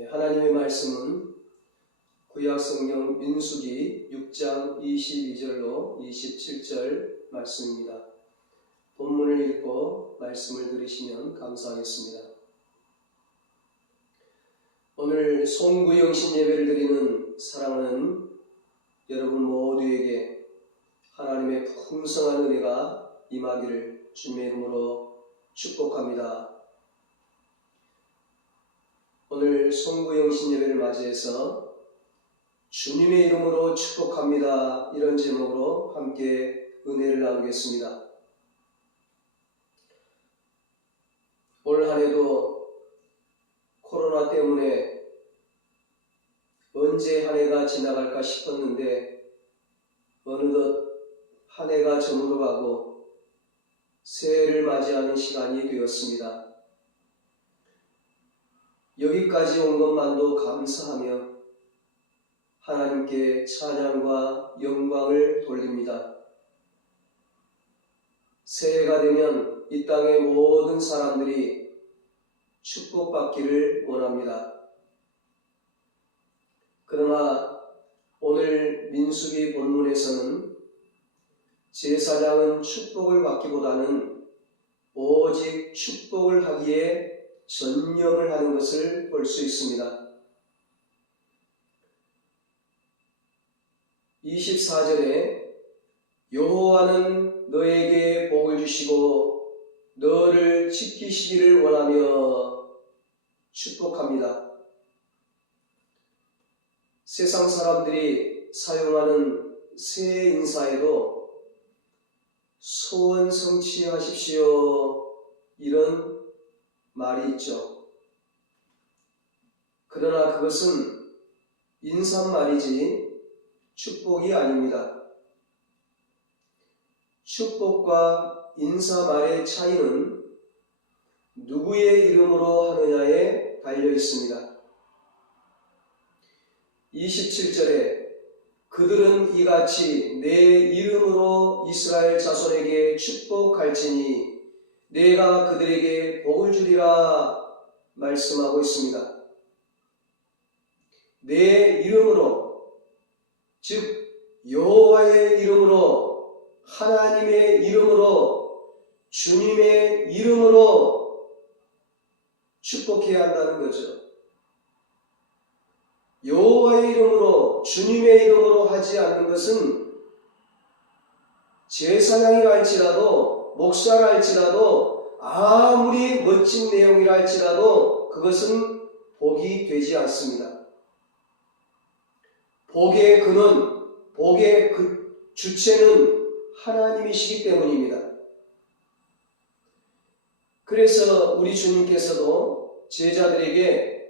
하나님의 말씀은 구약성경 민수기 6장 22절로 27절 말씀입니다. 본문을 읽고 말씀을 들으시면 감사하겠습니다. 오늘 송구영신 예배를 드리는 사랑하는 여러분 모두에게 하나님의 풍성한 은혜가 임하기를 주님의 이름으로 축복합니다. 오늘 송구영신 예배를 맞이해서 주님의 이름으로 축복합니다. 이런 제목으로 함께 은혜를 나누겠습니다. 올 한해도 코로나 때문에 언제 한 해가 지나갈까 싶었는데 어느덧 한 해가 저물어가고 새해를 맞이하는 시간이 되었습니다. 여기까지 온 것만도 감사하며 하나님께 찬양과 영광을 돌립니다. 새해가 되면 이 땅의 모든 사람들이 축복받기를 원합니다. 그러나 오늘 민수기 본문에서는 제사장은 축복을 받기보다는 오직 축복을 하기에 전념을 하는 것을 볼 수 있습니다. 24절에 여호와는 너에게 복을 주시고 너를 지키시기를 원하며 축복합니다. 세상 사람들이 사용하는 새해 인사에도 소원 성취하십시오 이런 말이 있죠. 그러나 그것은 인사말이지 축복이 아닙니다. 축복과 인사말의 차이는 누구의 이름으로 하느냐에 달려 있습니다. 27절에 그들은 이같이 내 이름으로 이스라엘 자손에게 축복할지니 내가 그들에게 복을 주리라 말씀하고 있습니다. 내 이름으로, 즉 여호와의 이름으로, 하나님의 이름으로, 주님의 이름으로 축복해야 한다는 거죠. 여호와의 이름으로, 주님의 이름으로 하지 않는 것은 제사장이라 할지라도 목사라 할지라도 아무리 멋진 내용이라 할지라도 그것은 복이 되지 않습니다. 복의 근원, 복의 주체는 하나님이시기 때문입니다. 그래서 우리 주님께서도 제자들에게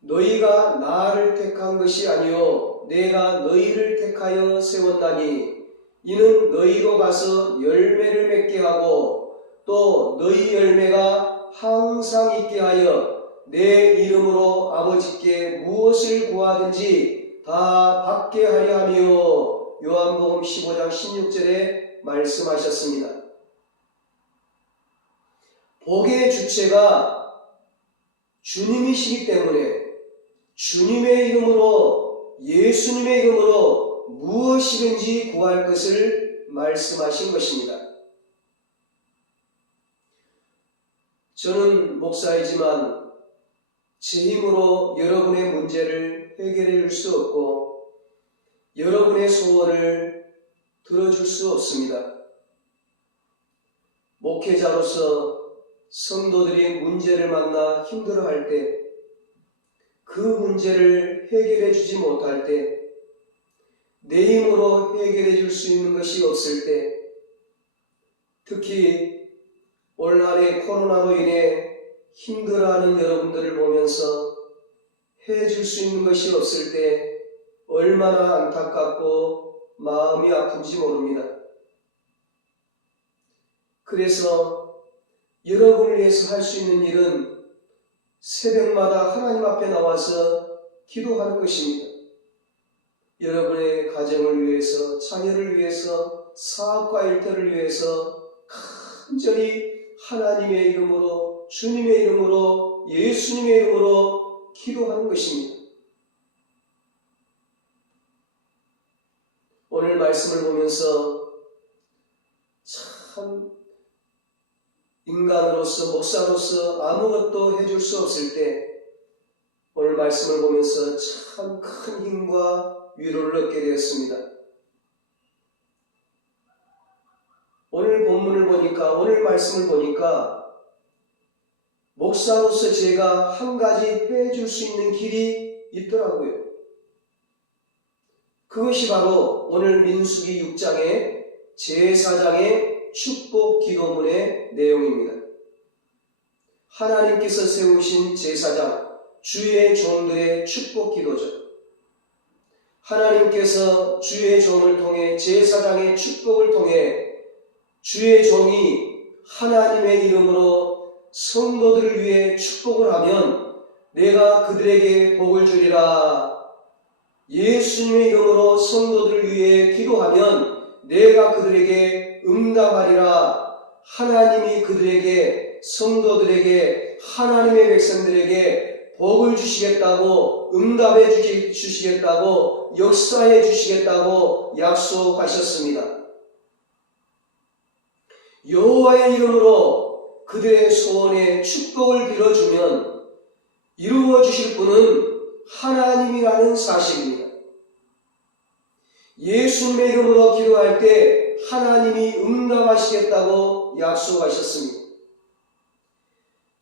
너희가 나를 택한 것이 아니요 내가 너희를 택하여 세웠나니 이는 너희로 가서 열매를 맺게 하고 또 너희 열매가 항상 있게 하여 내 이름으로 아버지께 무엇을 구하든지 다 받게 하려 하며 요한복음 15장 16절에 말씀하셨습니다. 복의 주체가 주님이시기 때문에 주님의 이름으로 예수님의 이름으로 무엇이든지 구할 것을 말씀하신 것입니다. 저는 목사이지만 제 힘으로 여러분의 문제를 해결해 줄 수 없고 여러분의 소원을 들어줄 수 없습니다. 목회자로서 성도들이 문제를 만나 힘들어할 때, 그 문제를 해결해 주지 못할 때, 내 힘으로 해결해 줄 수 있는 것이 없을 때, 특히 올 한해 코로나로 인해 힘들어하는 여러분들을 보면서 해줄 수 있는 것이 없을 때 얼마나 안타깝고 마음이 아픈지 모릅니다. 그래서 여러분을 위해서 할 수 있는 일은 새벽마다 하나님 앞에 나와서 기도하는 것입니다. 여러분의 가정을 위해서, 자녀를 위해서, 사업과 일터를 위해서 간절히 하나님의 이름으로, 주님의 이름으로, 예수님의 이름으로 기도하는 것입니다. 오늘 말씀을 보면서 참 인간으로서 목사로서 아무것도 해줄 수 없을 때 오늘 말씀을 보면서 참 큰 힘과 위로를 얻게 되었습니다. 오늘 본문을 보니까, 오늘 말씀을 보니까 목사로서 제가 한 가지 해줄 수 있는 길이 있더라고요. 그것이 바로 오늘 민수기 6장의 제사장의 축복 기도문의 내용입니다. 하나님께서 세우신 제사장, 주의 종들의 축복 기도죠. 하나님께서 주의 종을 통해 제사장의 축복을 통해 주의 종이 하나님의 이름으로 성도들을 위해 축복을 하면 내가 그들에게 복을 주리라. 예수님의 이름으로 성도들을 위해 기도하면 내가 그들에게 응답하리라. 하나님이 그들에게, 성도들에게, 하나님의 백성들에게 복을 주시겠다고, 응답해 주시겠다고, 역사해 주시겠다고 약속하셨습니다. 여호와의 이름으로 그들의 소원에 축복을 빌어주면 이루어 주실 분은 하나님이라는 사실입니다. 예수님의 이름으로 기도할 때 하나님이 응답하시겠다고 약속하셨습니다.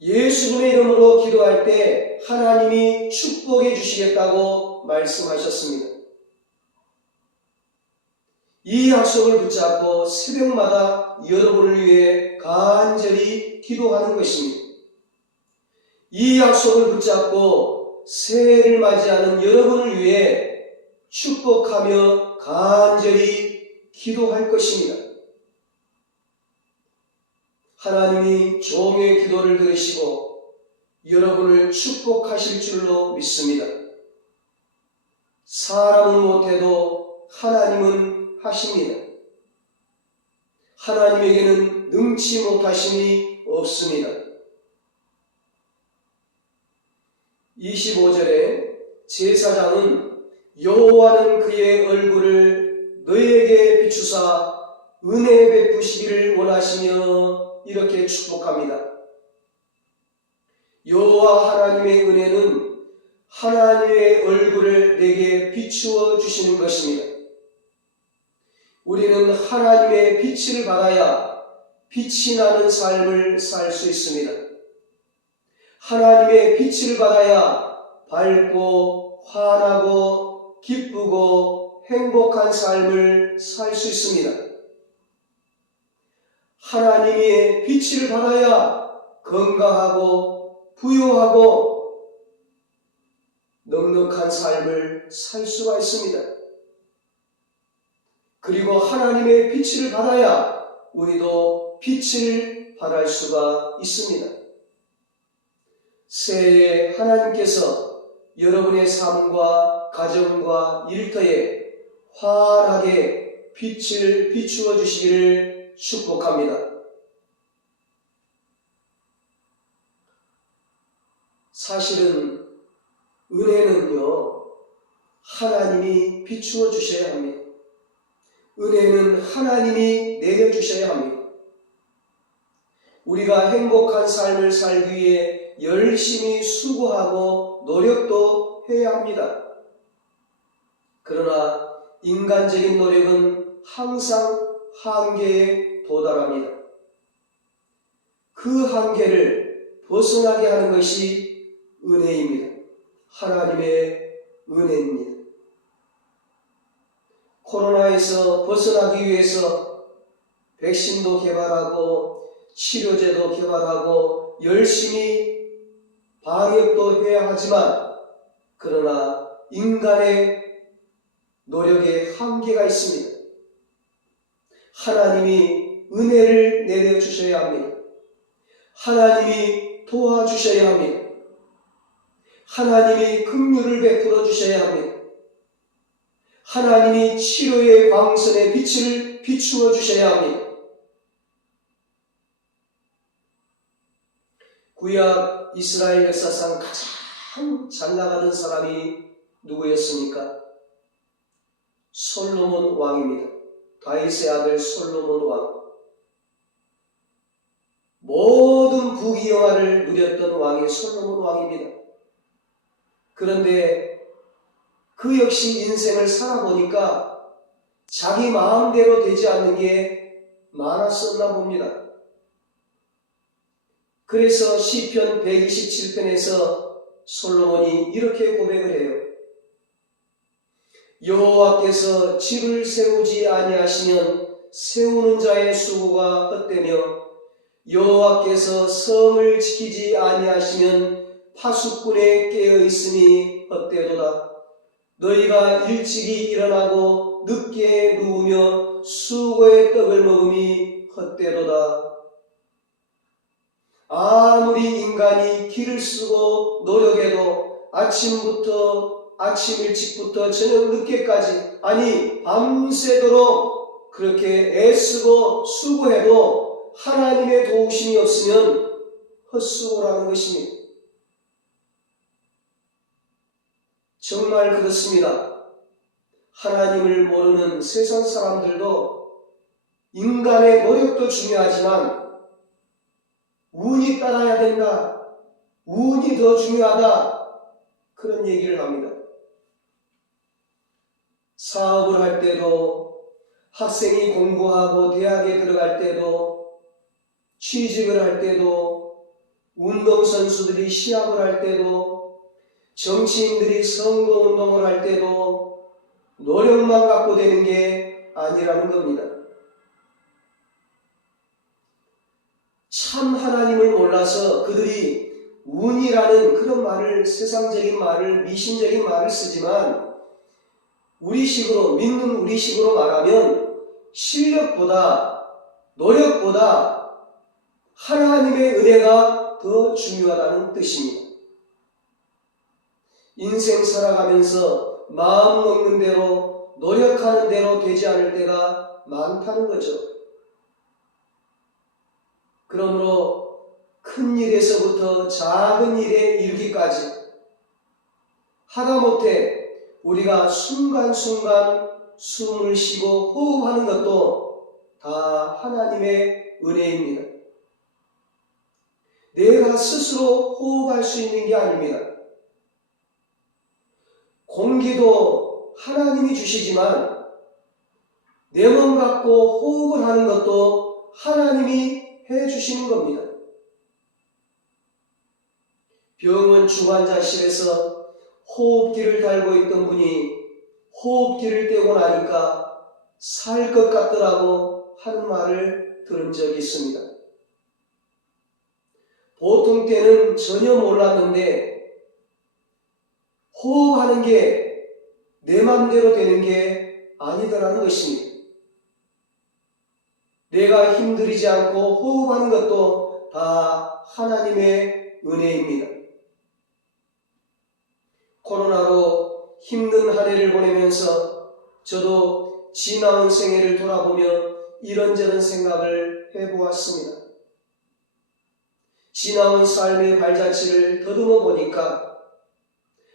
예수님의 이름으로 기도할 때 하나님이 축복해 주시겠다고 말씀하셨습니다. 이 약속을 붙잡고 새벽마다 여러분을 위해 간절히 기도하는 것입니다. 이 약속을 붙잡고 새해를 맞이하는 여러분을 위해 축복하며 간절히 기도할 것입니다. 하나님이 종의 기도를 들으시고 여러분을 축복하실 줄로 믿습니다. 사람은 못해도 하나님은 하십니다. 하나님에게는 능치 못하심이 없습니다. 25절에 제사장은 여호와는 그의 얼굴을 너희에게 비추사 은혜 베푸시기를 원하시며 이렇게 축복합니다. 여호와 하나님의 은혜는 하나님의 얼굴을 내게 비추어 주시는 것입니다. 우리는 하나님의 빛을 받아야 빛이 나는 삶을 살 수 있습니다. 하나님의 빛을 받아야 밝고 환하고 기쁘고 행복한 삶을 살 수 있습니다. 하나님의 빛을 받아야 건강하고 부유하고 넉넉한 삶을 살 수가 있습니다. 그리고 하나님의 빛을 받아야 우리도 빛을 발할 수가 있습니다. 새해에 하나님께서 여러분의 삶과 가정과 일터에 환하게 빛을 비추어 주시기를 축복합니다. 사실은 은혜는요, 하나님이 비추어 주셔야 합니다. 은혜는 하나님이 내려주셔야 합니다. 우리가 행복한 삶을 살기 위해 열심히 수고하고 노력도 해야 합니다. 그러나 인간적인 노력은 항상 한계에 도달합니다. 그 한계를 벗어나게 하는 것이 은혜입니다. 하나님의 은혜입니다. 코로나에서 벗어나기 위해서 백신도 개발하고 치료제도 개발하고 열심히 방역도 해야 하지만 그러나 인간의 노력에 한계가 있습니다. 하나님이 은혜를 내려주셔야 합니다. 하나님이 도와주셔야 합니다. 하나님이 긍휼을 베풀어 주셔야 합니다. 하나님이 치료의 광선의 빛을 비추어 주셔야 합니다. 구약 이스라엘 역사상 가장 참 잘 나가던 사람이 누구였습니까? 솔로몬 왕입니다. 다윗의 아들 솔로몬 왕. 모든 부귀영화를 누렸던 왕이 솔로몬 왕입니다. 그런데 그 역시 인생을 살아보니까 자기 마음대로 되지 않는 게 많았었나 봅니다. 그래서 시편 127편에서 솔로몬이 이렇게 고백을 해요. 여호와께서 집을 세우지 아니하시면 세우는 자의 수고가 헛되며 여호와께서 성을 지키지 아니하시면 파수꾼의 깨어 있음이 헛되도다. 너희가 일찍이 일어나고 늦게 누우며 수고의 떡을 먹음이 헛되도다. 아무리 인간이 길을 쓰고 노력해도 아침 일찍부터 저녁 늦게까지, 아니 밤새도록 그렇게 애쓰고 수고해도 하나님의 도우심이 없으면 헛수고라는 것입니다. 정말 그렇습니다. 하나님을 모르는 세상 사람들도 인간의 노력도 중요하지만 운이 따라야 된다, 운이 더 중요하다, 그런 얘기를 합니다. 사업을 할 때도, 학생이 공부하고 대학에 들어갈 때도, 취직을 할 때도, 운동선수들이 시합을 할 때도, 정치인들이 선거운동을 할 때도 노력만 갖고 되는 게 아니라는 겁니다. 참 하나님을 몰라서 그들이 운이라는 그런 말을, 세상적인 말을, 미신적인 말을 쓰지만 우리식으로, 믿는 우리식으로 말하면 실력보다, 노력보다 하나님의 은혜가 더 중요하다는 뜻입니다. 인생 살아가면서 마음 먹는 대로, 노력하는 대로 되지 않을 때가 많다는 거죠. 그러므로 큰 일에서부터 작은 일에 이르기까지 하다못해 우리가 순간순간 숨을 쉬고 호흡하는 것도 다 하나님의 은혜입니다. 내가 스스로 호흡할 수 있는 게 아닙니다. 공기도 하나님이 주시지만 내 몸 갖고 호흡을 하는 것도 하나님이 해주시는 겁니다. 병원 중환자실에서 호흡기를 달고 있던 분이 호흡기를 떼고 나니까 살 것 같더라고 하는 말을 들은 적이 있습니다. 보통 때는 전혀 몰랐는데 호흡하는 게 내 맘대로 되는 게 아니더라는 것입니다. 내가 힘들이지 않고 호흡하는 것도 다 하나님의 은혜입니다. 코로나로 힘든 한 해를 보내면서 저도 지나온 생애를 돌아보며 이런저런 생각을 해보았습니다. 지나온 삶의 발자취를 더듬어 보니까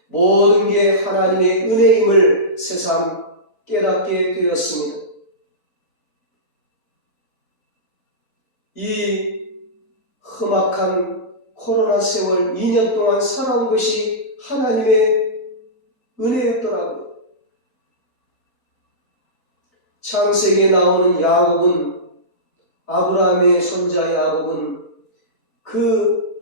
모든 게 하나님의 은혜임을 새삼 깨닫게 되었습니다. 이 험악한 코로나 세월 2년 동안 살아온 것이 하나님의 은혜였더라고요. 창세기에 나오는 야곱은, 아브라함의 손자 야곱은 그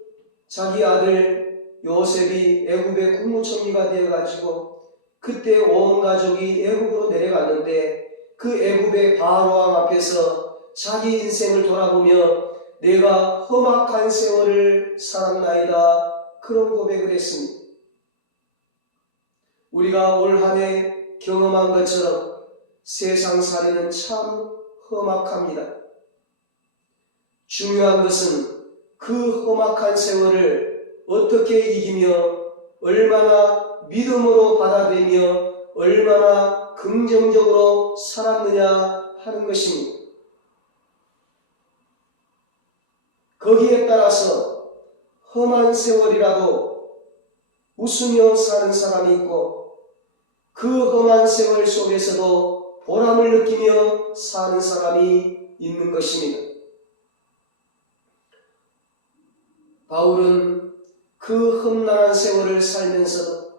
자기 아들 요셉이 애굽의 국무총리가 되어가지고 그때 온 가족이 애굽으로 내려갔는데 그 애굽의 바로왕 앞에서 자기 인생을 돌아보며 내가 험악한 세월을 살았나이다, 그런 고백을 했습니다. 우리가 올 한 해 경험한 것처럼 세상살이는 참 험악합니다. 중요한 것은 그 험악한 세월을 어떻게 이기며 얼마나 믿음으로 받아들이며 얼마나 긍정적으로 살았느냐 하는 것입니다. 거기에 따라서 험한 세월이라도 웃으며 사는 사람이 있고 그 험한 세월 속에서도 보람을 느끼며 사는 사람이 있는 것입니다. 바울은 그 험난한 세월을 살면서도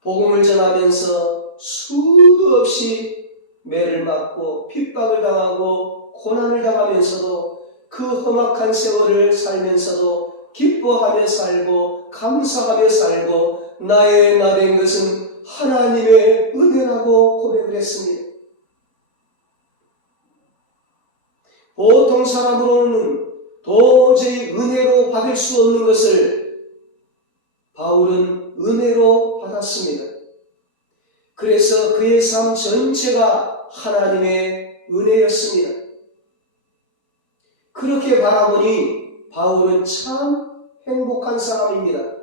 복음을 전하면서 수도 없이 매를 맞고 핍박을 당하고 고난을 당하면서도 그 험악한 세월을 살면서도 기뻐하며 살고 감사하며 살고 나의 나 된 것은 하나님의 은혜라고 고백을 했습니다. 보통 사람으로는 도저히 은혜로 받을 수 없는 것을 바울은 은혜로 받았습니다. 그래서 그의 삶 전체가 하나님의 은혜였습니다. 그렇게 바라보니 바울은 참 행복한 사람입니다.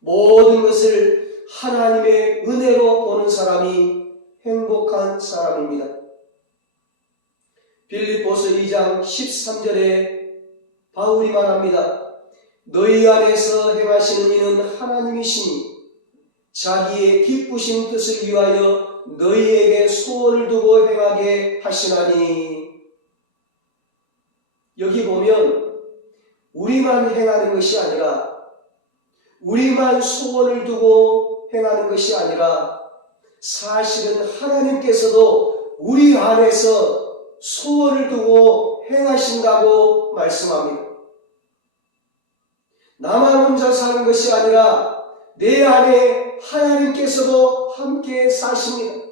모든 것을 하나님의 은혜로 보는 사람이 행복한 사람입니다. 빌립보서 2장 13절에 바울이 말합니다. 너희 안에서 행하시는 이는 하나님이시니 자기의 기쁘신 뜻을 위하여 너희에게 소원을 두고 행하게 하시나니. 여기 보면 우리만 행하는 것이 아니라 우리만 소원을 두고 행하는 것이 아니라 사실은 하나님께서도 우리 안에서 소원을 두고 행하신다고 말씀합니다. 나만 혼자 사는 것이 아니라 내 안에 하나님께서도 함께 사십니다.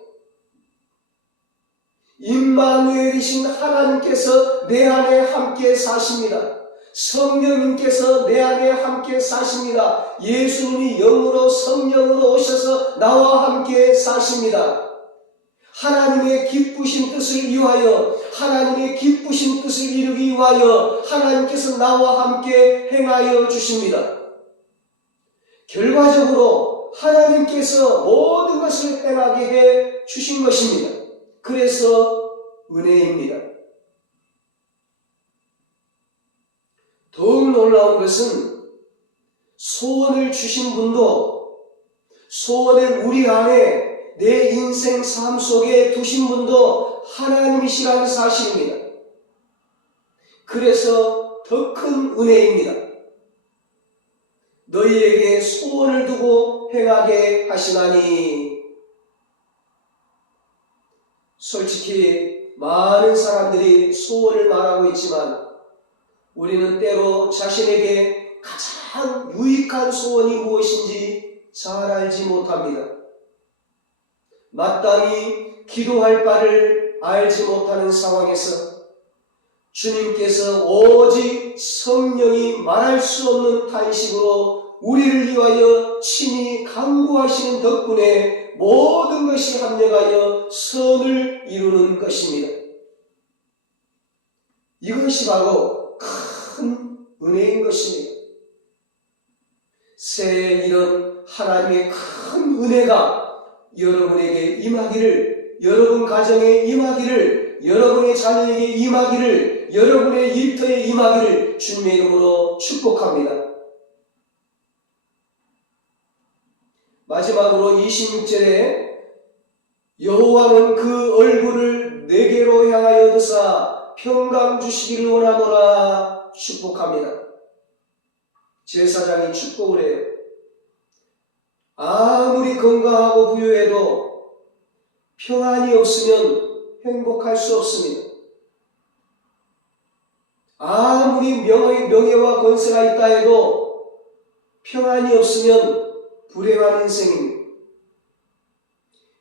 임마누엘이신 하나님께서 내 안에 함께 사십니다. 성령님께서 내 안에 함께 사십니다. 예수님이 영으로 성령으로 오셔서 나와 함께 사십니다. 하나님의 기쁘신 뜻을 위하여 하나님의 기쁘신 뜻을 이루기 위하여 하나님께서 나와 함께 행하여 주십니다. 결과적으로 하나님께서 모든 것을 행하게 해 주신 것입니다. 그래서 은혜입니다. 더욱 놀라운 것은 소원을 주신 분도 소원을 우리 안에 내 인생 삶 속에 두신 분도 하나님이시라는 사실입니다. 그래서 더 큰 은혜입니다. 너희에게 소원을 두고 행하게 하시나니. 솔직히 많은 사람들이 소원을 말하고 있지만 우리는 때로 자신에게 가장 유익한 소원이 무엇인지 잘 알지 못합니다. 마땅히 기도할 바를 알지 못하는 상황에서 주님께서 오직 성령이 말할 수 없는 탄식으로 우리를 위하여 친히 간구하시는 덕분에 모든 것이 합력하여 선을 이루는 것입니다. 이것이 바로 큰 은혜인 것입니다. 새해 이런 하나님의 큰 은혜가 여러분에게 임하기를, 여러분 가정에 임하기를, 여러분의 자녀에게 임하기를, 여러분의 일터에 임하기를 주님의 이름으로 축복합니다. 마지막으로 26절에 여호와는 그 얼굴을 내게로 향하여 드사 평강 주시기를 원하노라 축복합니다. 제사장이 축복을 해요. 아무리 건강하고 부유해도 평안이 없으면 행복할 수 없습니다. 아무리 명예와 권세가 있다 해도 평안이 없으면 불행한 인생입니다.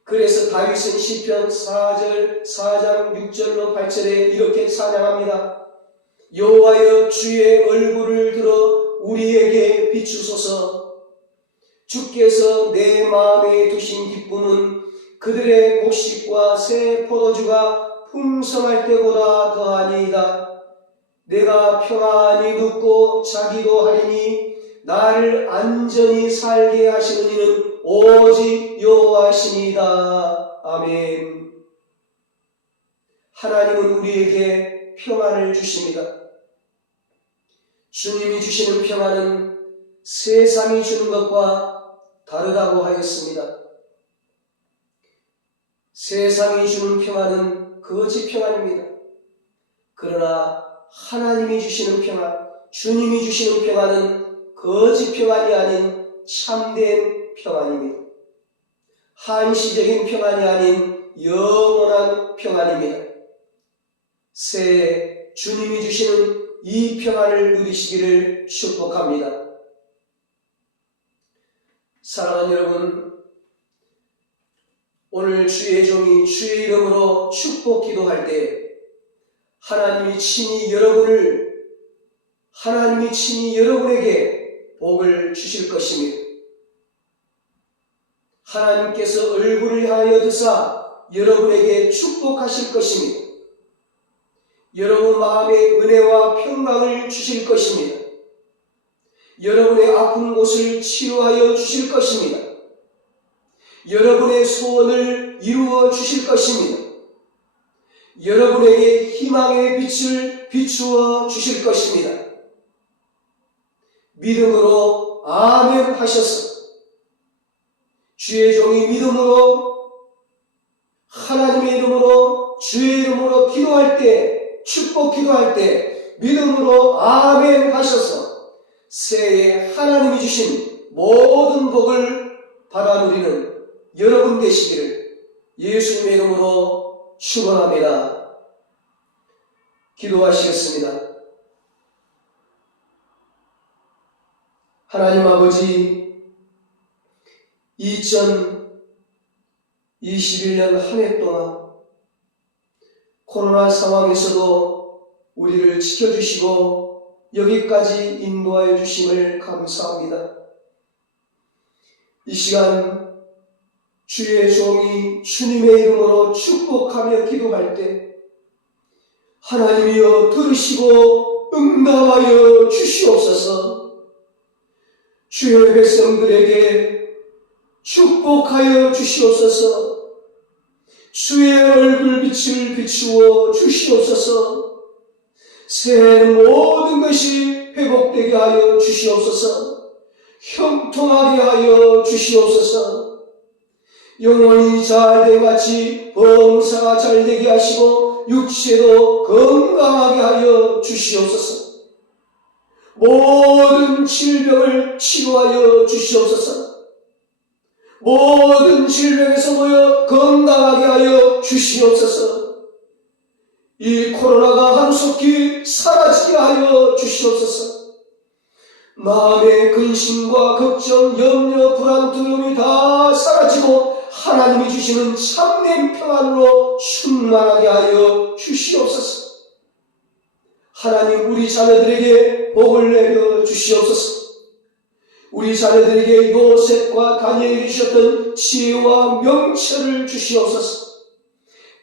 그래서 다윗은 시편 4장 6절로 8절에 이렇게 찬양합니다. 여호와여 주의 얼굴을 들어 우리에게 비추소서. 주께서 내 마음에 두신 기쁨은 그들의 곡식과 새 포도주가 풍성할 때보다 더하니이다. 내가 평안히 눕고 자기도 하리니 나를 안전히 살게 하시는 이는 오직 여호와시니이다. 아멘. 하나님은 우리에게 평안을 주십니다. 주님이 주시는 평안은 세상이 주는 것과 다르다고 하였습니다. 세상이 주는 평안은 거짓 평안입니다. 그러나 하나님이 주시는 평안, 주님이 주시는 평안은 거짓 평안이 아닌 참된 평안입니다. 한시적인 평안이 아닌 영원한 평안입니다. 새해 주님이 주시는 이 평안을 누리시기를 축복합니다. 사랑하는 여러분, 오늘 주의 종이 주의 이름으로 축복 기도할 때 하나님이 친히 여러분에게 복을 주실 것입니다. 하나님께서 얼굴을 향하여 드사 여러분에게 축복하실 것입니다. 여러분 마음에 은혜와 평강을 주실 것입니다. 여러분의 아픈 곳을 치료하여 주실 것입니다. 여러분의 소원을 이루어 주실 것입니다. 여러분에게 희망의 빛을 비추어 주실 것입니다. 믿음으로 아멘 하셔서 주의 종이 믿음으로 하나님의 이름으로 주의 이름으로 기도할 때, 축복 기도할 때 믿음으로 아멘 하셔서 새해 하나님이 주신 모든 복을 받아 누리는 여러분 되시기를 예수님의 이름으로 축원합니다. 기도하시겠습니다. 하나님 아버지, 2021년 한 해 동안 코로나 상황에서도 우리를 지켜주시고 여기까지 인도하여 주심을 감사합니다. 이 시간 주의 종이 주님의 이름으로 축복하며 기도할 때 하나님이여 들으시고 응답하여 주시옵소서. 주의 백성들에게 축복하여 주시옵소서. 주의 얼굴빛을 비추어 주시옵소서. 새해는 모든 것이 회복되게 하여 주시옵소서. 형통하게 하여 주시옵소서. 영혼이 잘됨같이 범사가 잘되게 하시고 육체도 건강하게 하여 주시옵소서. 모든 질병을 치료하여 주시옵소서. 모든 질병에서 모여 건강하게 하여 주시옵소서. 이 코로나가 하루속히 사라지게 하여 주시옵소서. 마음의 근심과 걱정, 염려, 불안, 두려움이 다 사라지고 하나님이 주시는 참된 평안으로 충만하게 하여 주시옵소서. 하나님, 우리 자녀들에게 복을 내려 주시옵소서. 우리 자녀들에게 요셉과 다니엘이 주셨던 지혜와 명철을 주시옵소서.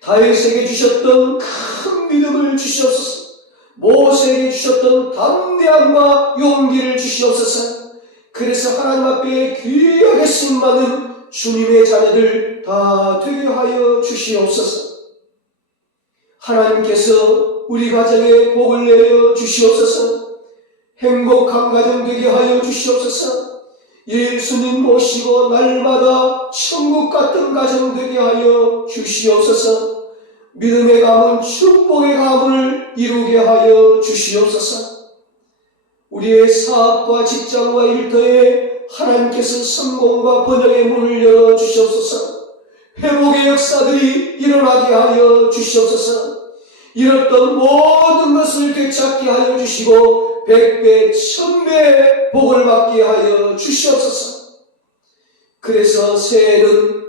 다윗에게 주셨던 큰 믿음을 주시옵소서. 모세에게 주셨던 담대함과 용기를 주시옵소서. 그래서 하나님 앞에 귀하게 쓰임받는 주님의 자녀들 다 되게 하여 주시옵소서. 하나님께서 우리 가정에 복을 내려 주시옵소서. 행복한 가정 되게 하여 주시옵소서. 예수님 모시고 날마다 천국 같은 가정 되게 하여 주시옵소서. 믿음의 가문, 축복의 가문을 이루게 하여 주시옵소서. 우리의 사업과 직장과 일터에 하나님께서 성공과 번영의 문을 열어 주시옵소서. 회복의 역사들이 일어나게 하여 주시옵소서. 잃었던 모든 것을 되찾게 하여 주시고 100배, 1000배 복을 받게 하여 주시옵소서. 그래서 새해는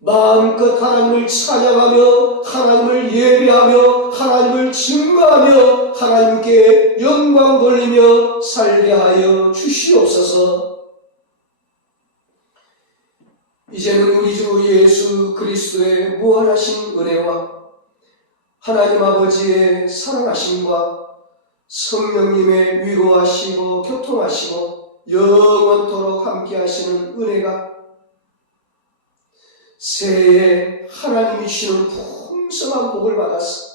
마음껏 하나님을 찬양하며 하나님을 예배하며 하나님을 증거하며 하나님께 영광 돌리며 살게 하여 주시옵소서. 이제는 우리 주 예수 그리스도의 무한하신 은혜와 하나님 아버지의 사랑하심과 성령님의 위로하시고 교통하시고 영원토록 함께 하시는 은혜가 새해에 하나님이 주시는 풍성한 복을 받아서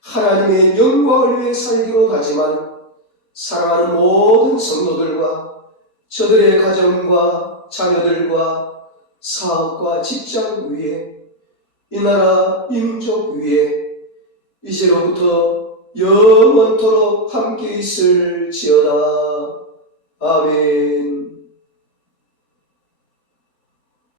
하나님의 영광을 위해 살기로 다짐한 사랑하는 모든 성도들과 저들의 가정과 자녀들과 사업과 직장 위에 이 나라 민족 위에 이제로부터 영원토록 함께 있을지어다. 아멘.